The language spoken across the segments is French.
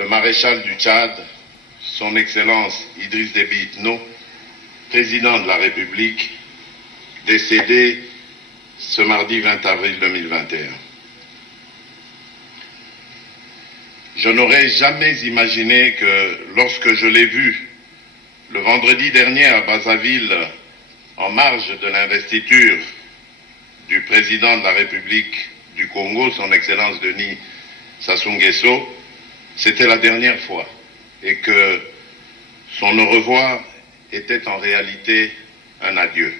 le maréchal du Tchad, son Excellence Idriss Déby Itno, président de la République, décédé ce mardi 20 avril 2021. Je n'aurais jamais imaginé que lorsque je l'ai vu le vendredi dernier à Brazzaville, en marge de l'investiture du président de la République du Congo, son Excellence Denis Sassou Nguesso, c'était la dernière fois, et que son au revoir était en réalité un adieu.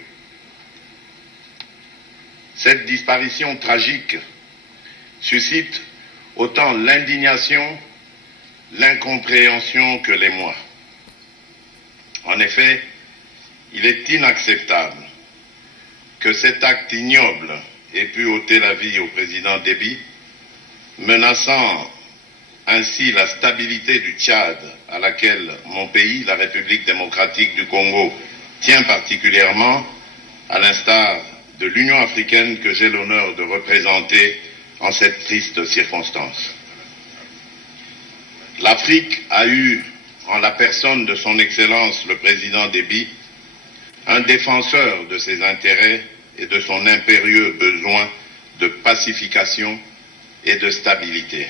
Cette disparition tragique suscite autant l'indignation, l'incompréhension que l'émoi. En effet, il est inacceptable que cet acte ignoble ait pu ôter la vie au président Déby, menaçant ainsi la stabilité du Tchad, à laquelle mon pays, la République démocratique du Congo, tient particulièrement, à l'instar de l'Union africaine que j'ai l'honneur de représenter en cette triste circonstance. L'Afrique a eu, en la personne de son Excellence le président Déby, un défenseur de ses intérêts et de son impérieux besoin de pacification et de stabilité.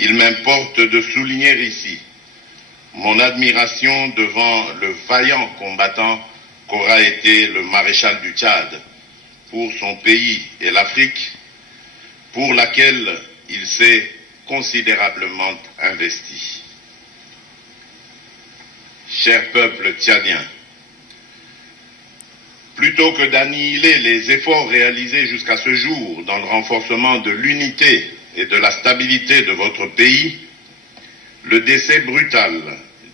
Il m'importe de souligner ici mon admiration devant le vaillant combattant qu'aura été le maréchal du Tchad pour son pays et l'Afrique, pour laquelle il s'est considérablement investi. Cher peuple tchadien, plutôt que d'annihiler les efforts réalisés jusqu'à ce jour dans le renforcement de l'unité et de la stabilité de votre pays, le décès brutal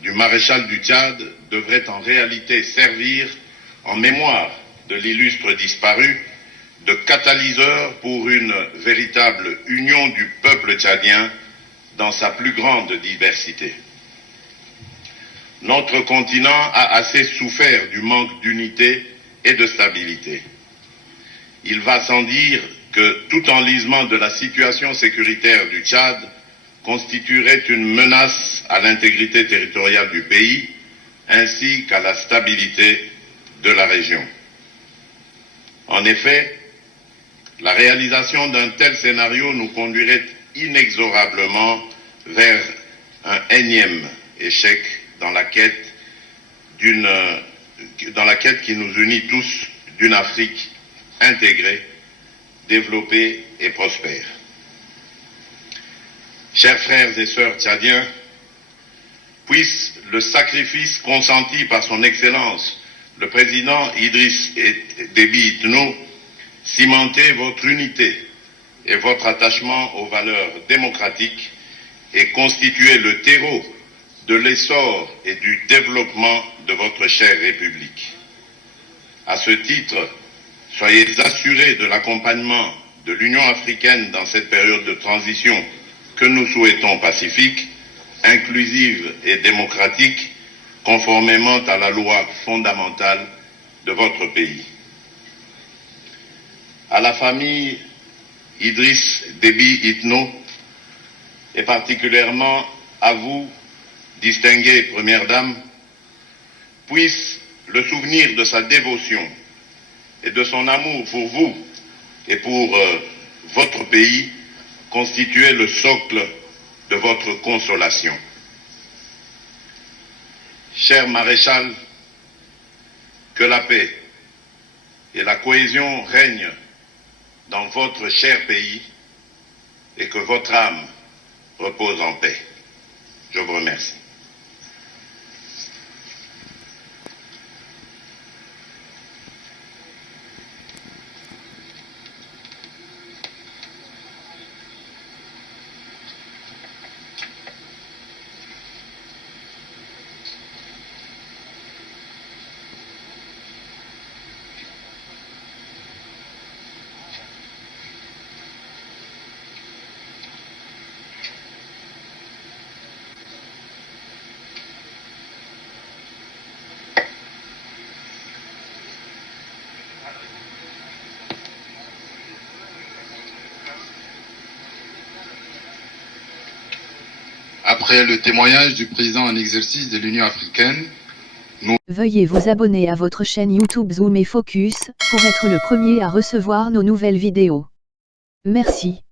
du maréchal du Tchad devrait en réalité servir, en mémoire de l'illustre disparu, de catalyseur pour une véritable union du peuple tchadien dans sa plus grande diversité. Notre continent a assez souffert du manque d'unité et de stabilité. Il va sans dire que tout enlisement de la situation sécuritaire du Tchad constituerait une menace à l'intégrité territoriale du pays ainsi qu'à la stabilité de la région. En effet, la réalisation d'un tel scénario nous conduirait inexorablement vers un énième échec dans la quête qui nous unit tous d'une Afrique intégrée, développée et prospère. Chers frères et sœurs tchadiens, puisse le sacrifice consenti par son Excellence, le président Idriss Déby Itno, cimenter votre unité et votre attachement aux valeurs démocratiques et constituer le terreau de l'essor et du développement de votre chère République. À ce titre, soyez assurés de l'accompagnement de l'Union africaine dans cette période de transition que nous souhaitons pacifique, inclusive et démocratique, conformément à la loi fondamentale de votre pays. À la famille Idriss Déby Itno, et particulièrement à vous, distinguée Première Dame, puisse le souvenir de sa dévotion et de son amour pour vous et pour votre pays constituer le socle de votre consolation. Cher maréchal, que la paix et la cohésion règnent dans votre cher pays et que votre âme repose en paix. Je vous remercie. Après le témoignage du président en exercice de l'Union africaine, Veuillez vous abonner à votre chaîne YouTube Zoom et Focus, pour être le premier à recevoir nos nouvelles vidéos. Merci.